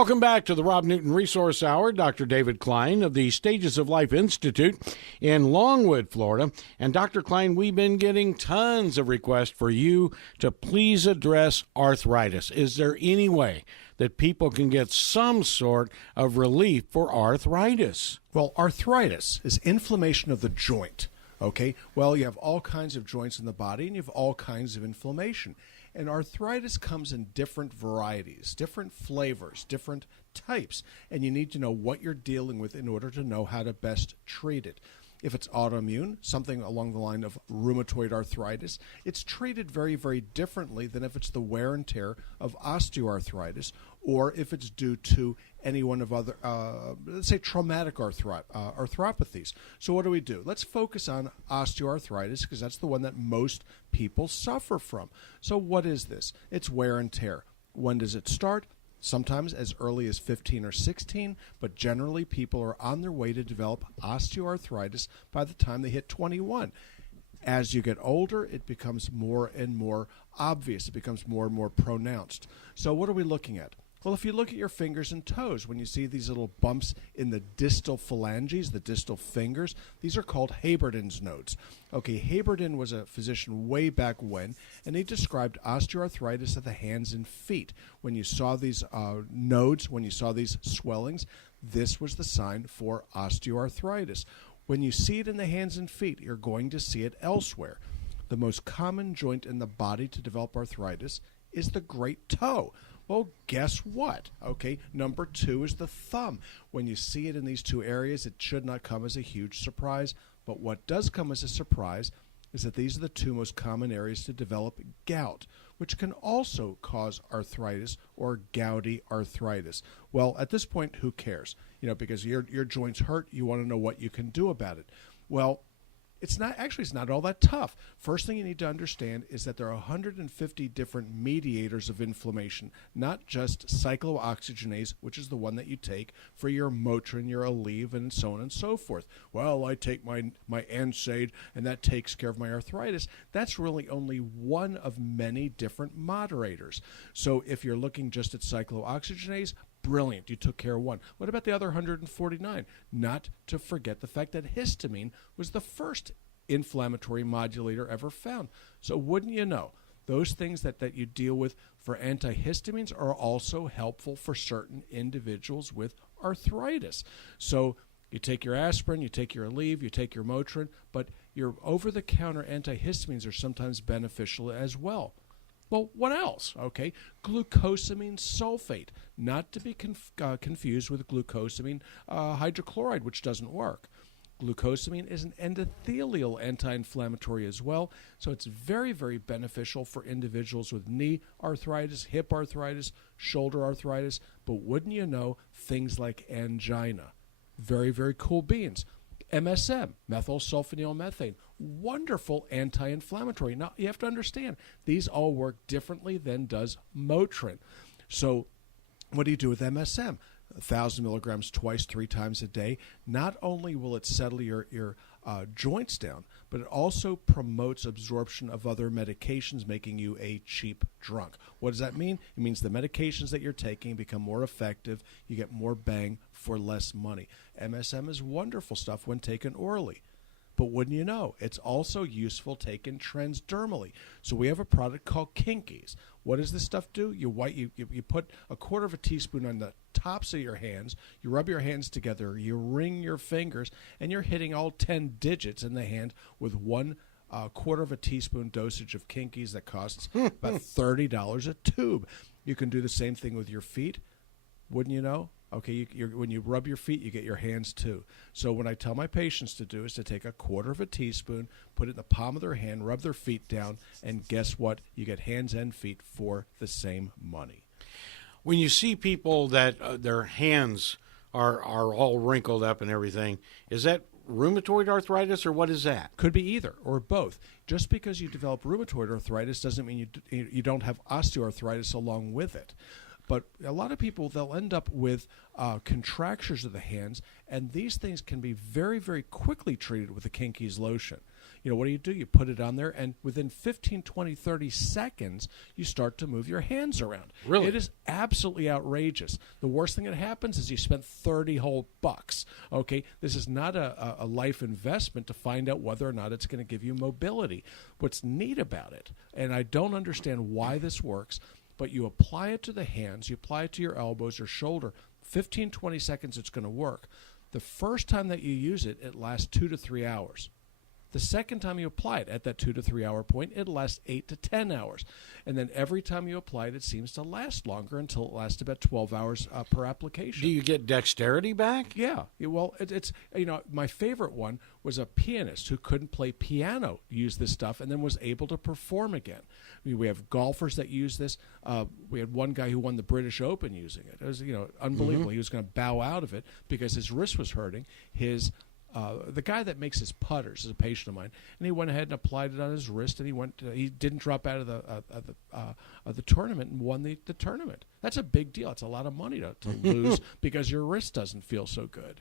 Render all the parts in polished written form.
Welcome back to the Rob Newton Resource Hour. Dr. David Klein of the Stages of Life Institute in Longwood, Florida. And Dr. Klein, we've been getting tons of requests for you to please address arthritis. Is there any way that people can get some sort of relief for arthritis? Well, arthritis is inflammation of the joint. Okay, well, you have all kinds of joints in the body and you have all kinds of inflammation. And arthritis comes in different varieties, different flavors, different types. And you need to know what you're dealing with in order to know how to best treat it. If it's autoimmune, something along the line of rheumatoid arthritis, it's treated very, very differently than if it's the wear and tear of osteoarthritis, or if it's due to any one of other, let's say, traumatic arthropathies. So what do? Let's focus on osteoarthritis because that's the one that most people suffer from. So what is this? It's wear and tear. When does it start? Sometimes as early as 15 or 16, but generally people are on their way to develop osteoarthritis by the time they hit 21. As you get older, it becomes more and more obvious. It becomes more and more pronounced. So what are we looking at? Well, if you look at your fingers and toes, when you see these little bumps in the distal phalanges, the distal fingers, these are called Haberden's nodes. Okay, Haberden was a physician way back when, and he described osteoarthritis of the hands and feet. When you saw these nodes, when you saw these swellings, this was the sign for osteoarthritis. When you see it in the hands and feet, you're going to see it elsewhere. The most common joint in the body to develop arthritis is the great toe. Well, guess what? Okay, number 2 is the thumb. When you see it in these two areas, it should not come as a huge surprise. But what does come as a surprise is that these are the two most common areas to develop gout, which can also cause arthritis or gouty arthritis. Well, at this point, who cares? Because your joints hurt, you want to know what you can do about it. Well, it's not all that tough. First thing you need to understand is that there are 150 different mediators of inflammation, not just cyclooxygenase, which is the one that you take for your Motrin, your Aleve, and so on and so forth. Well, I take my NSAID, and that takes care of my arthritis. That's really only one of many different moderators. So if you're looking just at cyclooxygenase, brilliant, you took care of one. What about the other 149? Not to forget the fact that histamine was the first inflammatory modulator ever found. So wouldn't you know, those things that you deal with for antihistamines are also helpful for certain individuals with arthritis. So you take your aspirin, you take your Aleve, you take your Motrin, but your over-the-counter antihistamines are sometimes beneficial as well. Well, what else? Okay, glucosamine sulfate, not to be confused with glucosamine hydrochloride, which doesn't work. Glucosamine is an endothelial anti-inflammatory as well, so it's very, very beneficial for individuals with knee arthritis, hip arthritis, shoulder arthritis, but wouldn't you know, things like angina. Very, very cool beans. MSM, methyl sulfonyl methane, wonderful anti-inflammatory. Now, you have to understand, these all work differently than does Motrin. So what do you do with MSM? 1,000 milligrams twice, 3 times a day. Not only will it settle your joints down, but it also promotes absorption of other medications, making you a cheap drunk. What does that mean? It means the medications that you're taking become more effective. You get more bang for less money. MSM is wonderful stuff when taken orally. But wouldn't you know, it's also useful taken transdermally. So we have a product called Kinkies. What does this stuff do? You put a quarter of a teaspoon on the tops of your hands, you rub your hands together, you wring your fingers, and you're hitting all 10 digits in the hand with one quarter of a teaspoon dosage of Kinkies that costs about $30 a tube. You can do the same thing with your feet. Wouldn't you know? Okay, when you rub your feet, you get your hands too. So what I tell my patients to do is to take a quarter of a teaspoon, put it in the palm of their hand, rub their feet down, and guess what? You get hands and feet for the same money. When you see people that their hands are all wrinkled up and everything, is that rheumatoid arthritis or what is that? Could be either or both. Just because you develop rheumatoid arthritis doesn't mean you don't have osteoarthritis along with it. But a lot of people, they'll end up with contractures of the hands, and these things can be very, very quickly treated with the Kinkies lotion. What do? You put it on there, and within 15, 20, 30 seconds, you start to move your hands around. Really? It is absolutely outrageous. The worst thing that happens is you spent 30 whole bucks. Okay? This is not a life investment to find out whether or not it's going to give you mobility. What's neat about it, and I don't understand why this works, but you apply it to the hands, you apply it to your elbows or shoulder, 15, 20 seconds it's going to work. The first time that you use it, it lasts 2 to 3 hours. The second time you apply it at that 2 to 3 hour point, it lasts 8 to 10 hours. And then every time you apply it, it seems to last longer until it lasts about 12 hours per application. Do you get dexterity back? Yeah. Well, it's my favorite one was a pianist who couldn't play piano, used this stuff, and then was able to perform again. We have golfers that use this. We had one guy who won the British Open using it. It was, unbelievable. Mm-hmm. He was going to bow out of it because his wrist was hurting. The guy that makes his putters is a patient of mine, and he went ahead and applied it on his wrist, and he didn't drop out of the tournament and won the tournament. That's a big deal. It's a lot of money to lose because your wrist doesn't feel so good.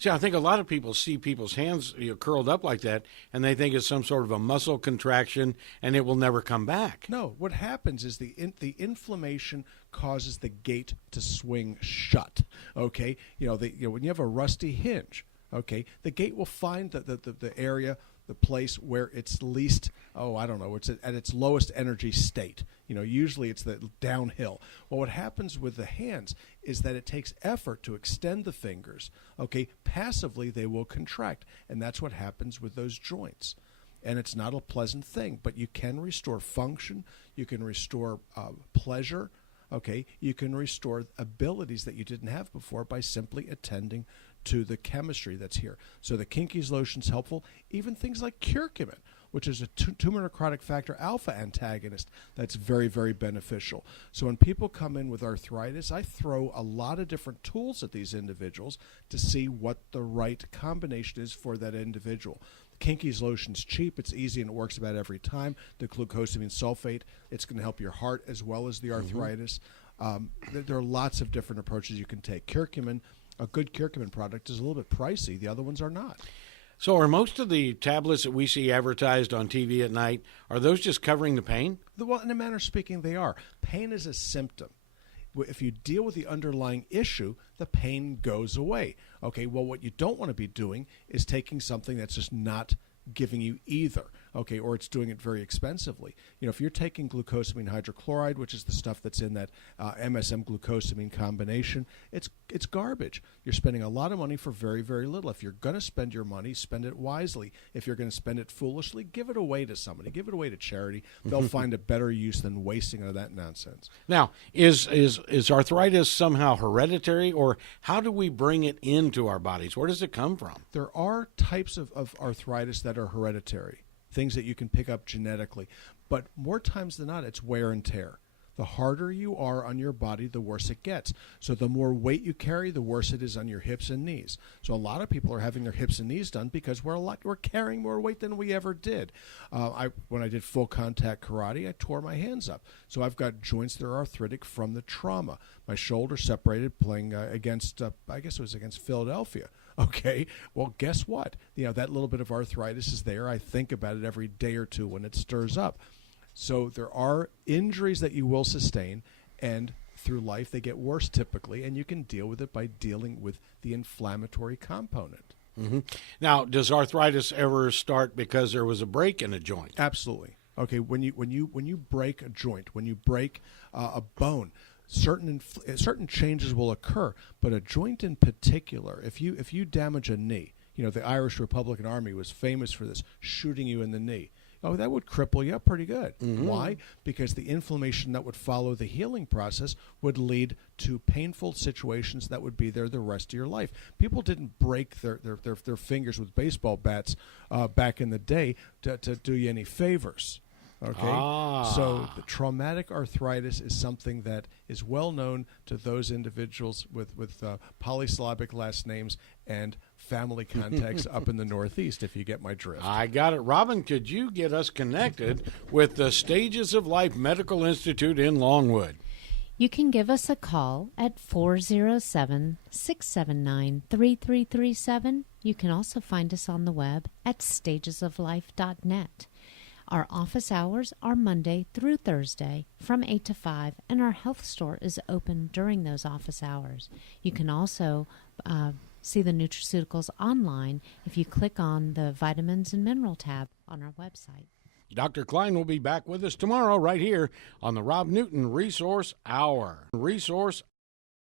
See, I think a lot of people see people's hands curled up like that, and they think it's some sort of a muscle contraction, and it will never come back. No, what happens is the inflammation causes the gate to swing shut. Okay, when you have a rusty hinge, okay, the gate will find the area, the place where it's least, it's at its lowest energy state. Usually it's the downhill. Well, what happens with the hands is that it takes effort to extend the fingers. Okay, passively they will contract, and that's what happens with those joints. And it's not a pleasant thing, but you can restore function, you can restore pleasure, okay, you can restore abilities that you didn't have before by simply attending to the chemistry that's here. So the Kinkies lotion's helpful. Even things like curcumin, which is a tumor necrotic factor alpha antagonist, that's very, very beneficial. So when people come in with arthritis, I throw a lot of different tools at these individuals to see what the right combination is for that individual. The Kinkies lotion's cheap, it's easy, and it works about every time. The glucosamine sulfate, it's going to help your heart as well as the arthritis. There are lots of different approaches you can take. Curcumin, a good curcumin product, is a little bit pricey. The other ones are not. So are most of the tablets that we see advertised on TV at night, are those just covering the pain? Well, in a manner of speaking, they are. Pain is a symptom. If you deal with the underlying issue, the pain goes away. Okay, well, what you don't want to be doing is taking something that's just not giving you either, okay, or it's doing it very expensively. If you're taking glucosamine hydrochloride, which is the stuff that's in that MSM glucosamine combination, it's garbage. You're spending a lot of money for very, very little. If you're going to spend your money, spend it wisely. If you're going to spend it foolishly, give it away to somebody. Give it away to charity. They'll find a better use than wasting on that nonsense. Now, is arthritis somehow hereditary, or how do we bring it into our bodies? Where does it come from? There are types of arthritis that are hereditary, things that you can pick up genetically. But more times than not, it's wear and tear. The harder you are on your body, the worse it gets. So the more weight you carry, the worse it is on your hips and knees. So a lot of people are having their hips and knees done because we're carrying more weight than we ever did. When I did full contact karate, I tore my hands up. So I've got joints that are arthritic from the trauma. My shoulder separated playing against Philadelphia. Okay, well, guess what? That little bit of arthritis is there. I think about it every day or two when it stirs up. So there are injuries that you will sustain, and through life they get worse typically, and you can deal with it by dealing with the inflammatory component. Mm-hmm. Now, does arthritis ever start because there was a break in a joint? Absolutely. Okay, when you break a joint, when you break a bone, certain changes will occur, but a joint in particular, if you damage a knee, the Irish Republican Army was famous for this, shooting you in the knee. Oh, that would cripple you up pretty good. Mm-hmm. Why? Because the inflammation that would follow the healing process would lead to painful situations that would be there the rest of your life. People didn't break their fingers with baseball bats back in the day to do you any favors. Okay, So the traumatic arthritis is something that is well known to those individuals with polysyllabic last names and family contacts up in the Northeast, if you get my drift. I got it. Robin, could you get us connected with the Stages of Life Medical Institute in Longwood? You can give us a call at 407-679-3337 You can also find us on the web at stagesoflife.net. Our office hours are Monday through Thursday from 8 to 5, and our health store is open during those office hours. You can also see the nutraceuticals online if you click on the vitamins and mineral tab on our website. Dr. Klein will be back with us tomorrow right here on the Rob Newton Resource Hour.